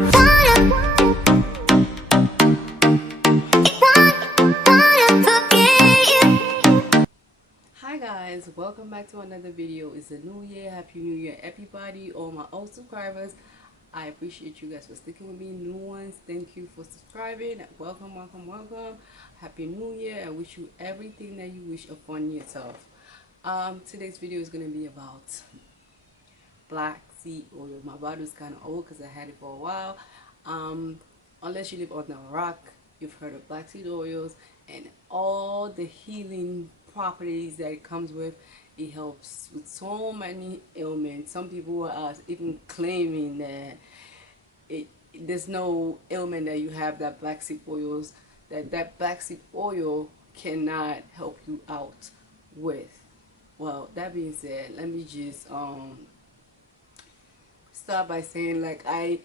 Hi guys, welcome back to another video. It's a new year. Happy New Year everybody, all my old subscribers. I appreciate you guys for sticking with me. New ones, thank you for subscribing. Welcome. Happy New Year. I wish you everything that you wish upon yourself. Today's video is going to be about black seed oil. My bottle's kind of old because I had it for a while. Unless you live on a rock, you've heard of black seed oils and all the healing properties that it comes with. It helps with so many ailments. Some people are even claiming that there's no ailment that you have that black seed oils that black seed oil cannot help you out with. Well, that being said, let me just start by saying, like, I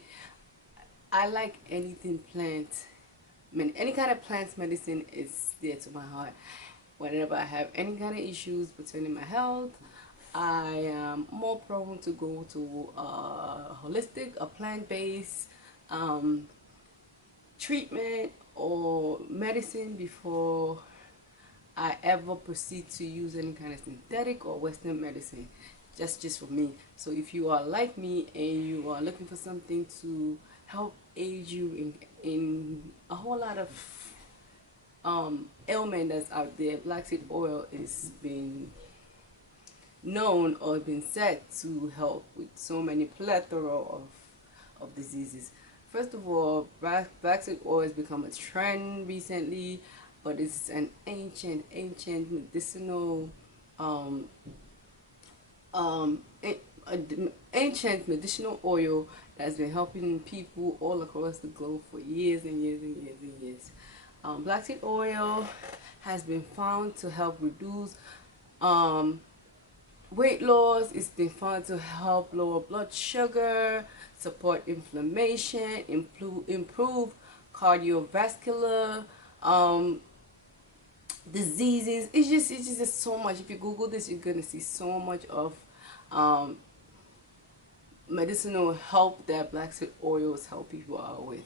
like anything plant. I mean, any kind of plant medicine is dear to my heart. Whenever I have any kind of issues pertaining my health, I am more prone to go to a holistic, a plant-based treatment or medicine before I ever proceed to use any kind of synthetic or Western medicine. Just for me. So if you are like me and you are looking for something to help aid you in a whole lot of ailment that's out there, black seed oil is being known or been said to help with so many plethora of diseases. First of all, black seed oil has become a trend recently, but it's an ancient medicinal ancient medicinal oil that's been helping people all across the globe for years and years. Black seed oil has been found to help reduce weight loss. It's been found to help lower blood sugar, support inflammation, improve cardiovascular diseases. It's just so much. If you Google this, you're gonna see so much of medicinal help that black seed oils help people out with.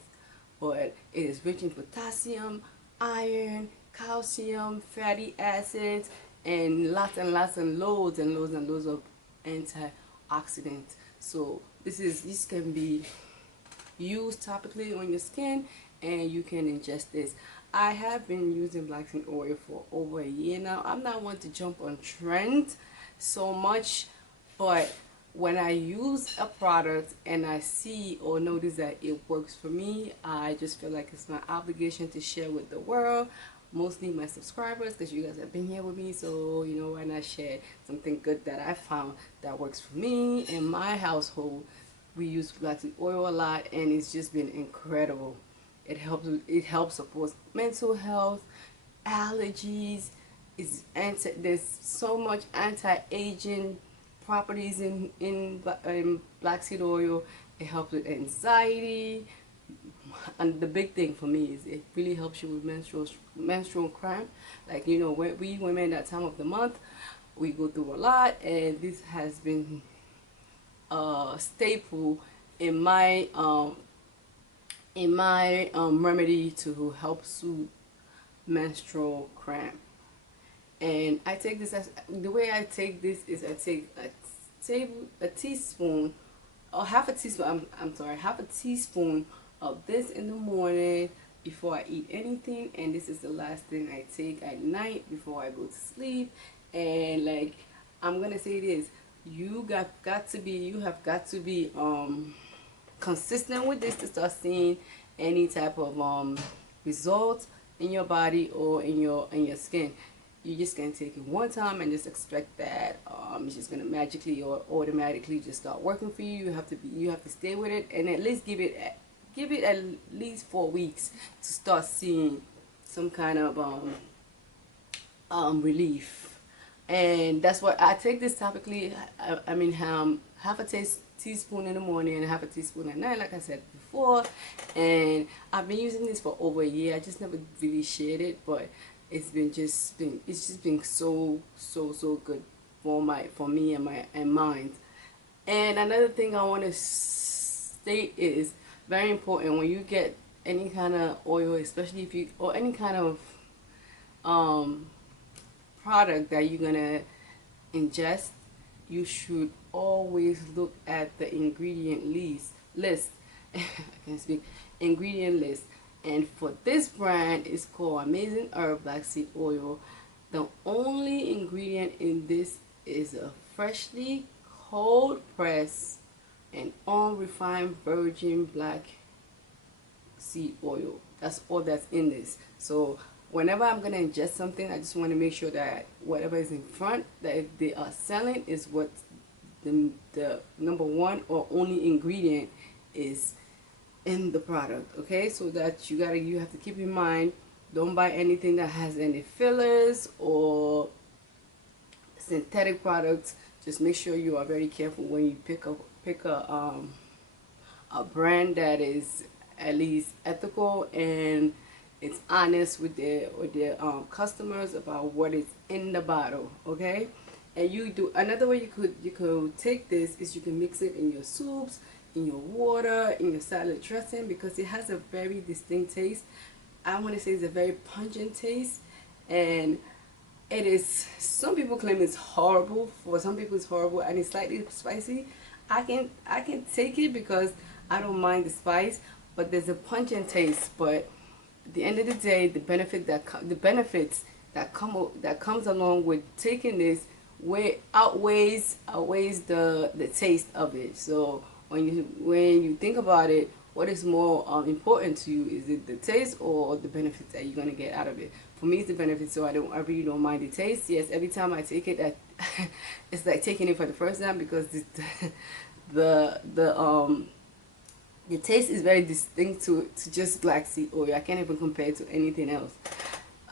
But it is rich in potassium, iron, calcium, fatty acids, and lots and loads of antioxidants. So this can be used topically on your skin, and you can ingest this. I have been using black seed oil for over a year now. I'm not one to jump on trend so much, but when I use a product and I see or notice that it works for me, I just feel like it's my obligation to share with the world, mostly my subscribers, because you guys have been here with me. So, you know, why not share something good that I found that works for me and my household. We use black seed oil a lot, and it's just been incredible. It helps support mental health, allergies. There's so much anti-aging properties in black seed oil. It helps with anxiety, and the big thing for me is it really helps you with menstrual cramp. Like, you know, we women that time of the month, we go through a lot, and this has been a staple in my remedy to help soothe menstrual cramp. And I take this as the way I take this is I take a teaspoon or half a teaspoon. I'm sorry, half a teaspoon of this in the morning before I eat anything, and this is the last thing I take at night before I go to sleep. And like, I'm gonna say this: you have got to be consistent with this to start seeing any type of results in your body or in your skin. You just can't take it one time and just expect that it's just gonna magically or automatically just start working for you. You have to stay with it and at least give it at least 4 weeks to start seeing some kind of relief. And that's what I take this topically. I mean, half a teaspoon in the morning and half a teaspoon at night, like I said before. And I've been using this for over a year. I just never really shared it, but it's just been so good for me and mind. And another thing I want to state is very important when you get any kind of oil, especially if you, or any kind of product that you're gonna ingest, you should always look at the ingredient list. I can't speak. Ingredient list. And for this brand, it's called Amazing Herb Black Seed Oil. The only ingredient in this is a freshly cold pressed and unrefined virgin black seed oil. That's all that's in this. So whenever I'm gonna ingest something, I just want to make sure that whatever is in front that they are selling is what the number one or only ingredient is in the product. Okay, so that you have to keep in mind, don't buy anything that has any fillers or synthetic products. Just make sure you are very careful when you pick a brand that is at least ethical and it's honest with their customers about what is in the bottle. Okay, and you do another way you could take this is you can mix it in your soups, in your water, in your salad dressing, because it has a very distinct taste. I want to say it's a very pungent taste, and it is, some people claim it's horrible. For some people it's horrible and it's slightly spicy. I can take it because I don't mind the spice, but there's a pungent taste. But at the end of the day, the benefits that comes along with taking this outweighs the taste of it. So when you think about it, what is more important to you? Is it the taste or the benefits that you're gonna get out of it? For me, it's the benefits, so I really don't mind the taste. Yes, every time I take it, it's like taking it for the first time, because the taste is very distinct to just black seed oil. I can't even compare it to anything else.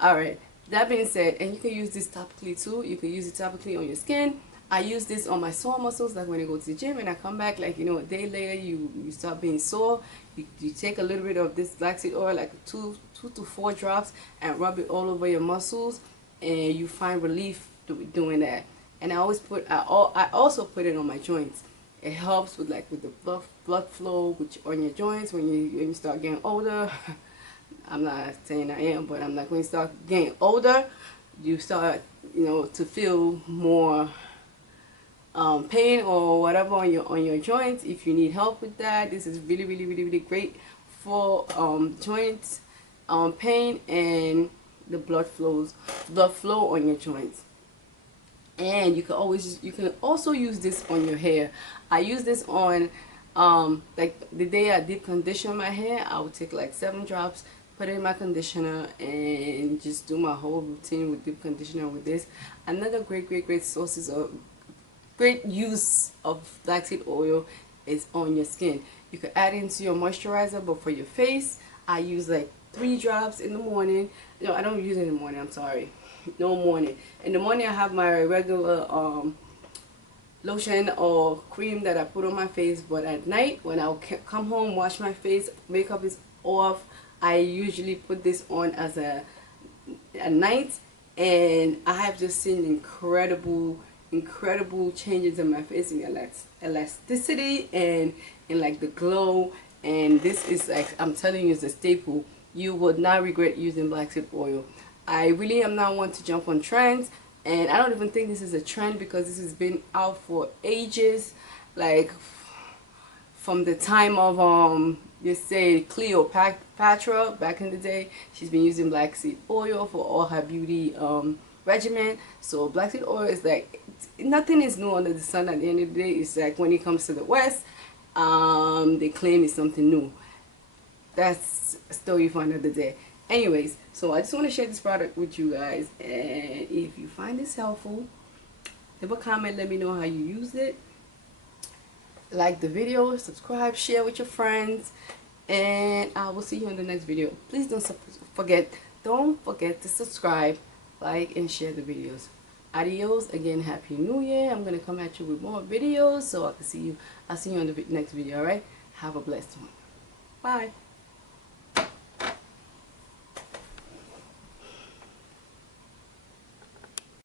Alright, that being said, and you can use this topically too. You can use it topically on your skin. I use this on my sore muscles, like when I go to the gym and I come back, like, you know, a day later you start being sore. You take a little bit of this black seed oil, like two to 4 drops, and rub it all over your muscles, and you find relief doing that. And I also put it on my joints. It helps with the blood flow on your joints when you start getting older. I'm not saying I am, but I'm like, when you start getting older, you start, you know, to feel more pain or whatever on your joints. If you need help with that, this is really great for joints pain and the blood flow on your joints. And you can also use this on your hair. I use this on like the day I deep condition my hair. I would take like 7 drops, put it in my conditioner, and just do my whole routine with deep conditioner with this. Another great sources of great use of black seed oil is on your skin. You can add it into your moisturizer, but for your face, I use like 3 drops in the morning. No, I don't use it in the morning, I'm sorry. No morning. In the morning I have my regular lotion or cream that I put on my face, but at night when I'll come home, wash my face, makeup is off, I usually put this on as at night, and I have just seen incredible changes in my face, in elasticity and in like the glow. And this is, like, I'm telling you, it's a staple. You would not regret using black seed oil. I really am not one to jump on trends, and I don't even think this is a trend, because this has been out for ages, like from the time of you say Cleopatra back in the day. She's been using black seed oil for all her beauty regimen. So black seed oil is like, nothing is new under the sun. At the end of the day, it's like when it comes to the West, they claim it's something new. That's a story for another day. Anyways, so I just want to share this product with you guys, and if you find this helpful, leave a comment, let me know how you use it. Like the video, subscribe, share with your friends, and I will see you in the next video. Please don't forget to subscribe, like, and share the videos. Adios. Again, happy new year. I'm gonna come at you with more videos, so I can see you. I'll see you in the next video. All right, have a blessed one. Bye.